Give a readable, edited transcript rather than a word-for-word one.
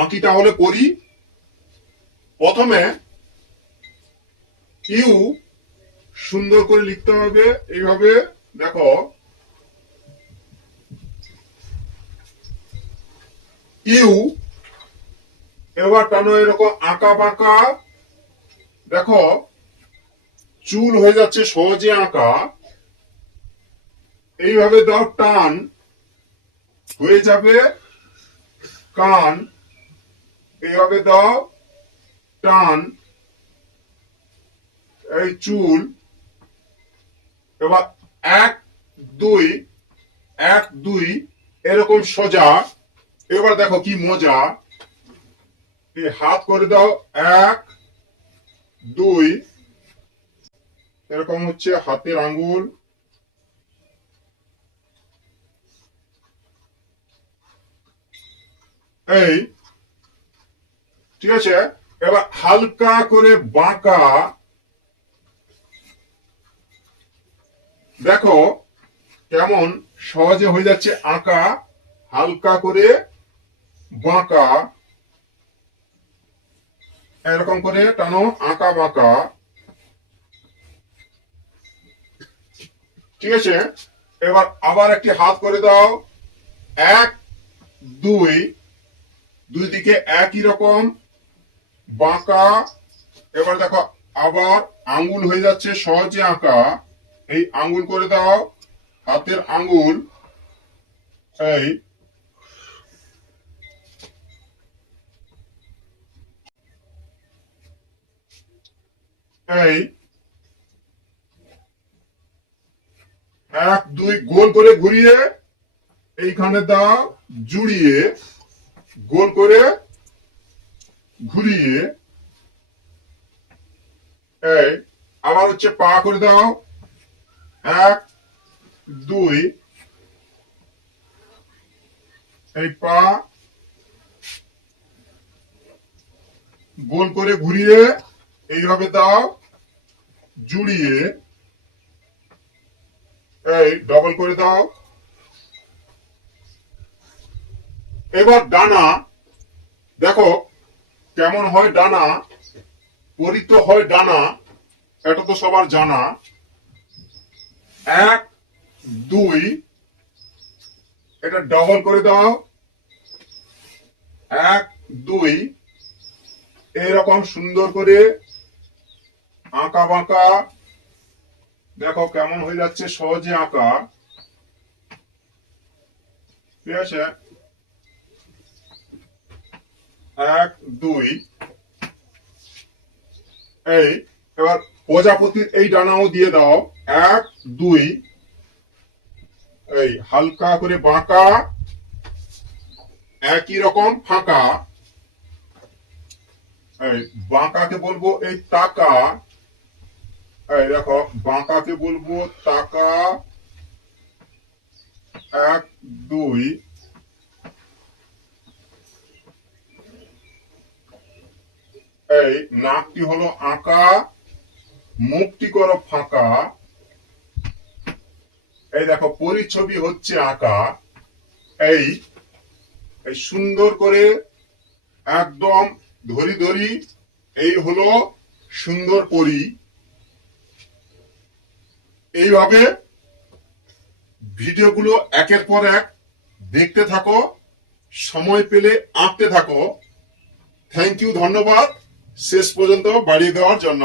আঁকি, তাহলে করি। প্রথমে ইউ সুন্দর করে লিখতে হবে এইভাবে। দেখো, ইউ, এবার টানো এরকম আঁকা বাঁকা। দেখো চুল হয়ে যাচ্ছে সহজে আঁকা, এইভাবে দাও টান, হয়ে যাবে কান। এইভাবে দাও টান, এই চুল। এবার এক দুই, এক দুই, এরকম সোজা। এবার দেখো কি মজা, এই হাত করে দাও এক দুই, এরকম হচ্ছে হাতের আঙ্গুল। এই ঠিক আছে। এবার হালকা করে বাঁকা। দেখো কেমন সহজে হয়ে যাচ্ছে আঁকা, হালকা করে বাঁকা, এরকম করে টানো আঁকা বাঁকা। ঠিক আছে। এবার আবার একটি হাত করে দাও এক দুই, দুই দিকে একই রকম বাঁকা। এবার দেখো আবার আঙ্গুল হয়ে যাচ্ছে সহজে আঁকা, এই আঙ্গুল করে দাও হাতের আঙ্গুল। এই এই এক দুই, গোল করে ঘুরিয়ে এইখানে দাও জুড়িয়ে, গোল করে ঘুরিয়ে। এই আবার হচ্ছে পা করে দাও এক দুই, এই পা গোল করে ঘুরিয়ে এইভাবে দাও জুড়িয়ে, এই ডবল করে দাও। এবার ডানা, দেখো কেমন হয় ডানা, পরিত হয় ডানা, এটা তো সবার জানা। এক দুই, এটা ডবল করে দাও এক দুই, এইরকম সুন্দর করে আঁকা বাঁকা। দেখো কেমন হয়ে যাচ্ছে সহজে আঁকা। ঠিক আছে, এক দুই। এই এবার প্রজাপতির এই ডানাও দিয়ে দাও এক দুই, এই হালকা করে বাঁকা, একই রকম ফাঁকা। এই বাঁকাকে বলবো এই তাকা। এই দেখো বাঁকাকে বলবো তাকা এক দুই। এই নাকটি হলো আঁকা, মুখটি করো ফাঁকা। এই দেখো পরিচ্ছবি হচ্ছে আঁকা। এই এই সুন্দর করে একদম ধরি ধরি, এই হলো সুন্দর পরি। এইভাবে ভিডিওগুলো একের পর এক দেখতে থাকো, সময় পেলে আঁকতে থাকো। থ্যাংক ইউ, ধন্যবাদ শেষ পর্যন্ত বাড়িয়ে দেওয়ার জন্য।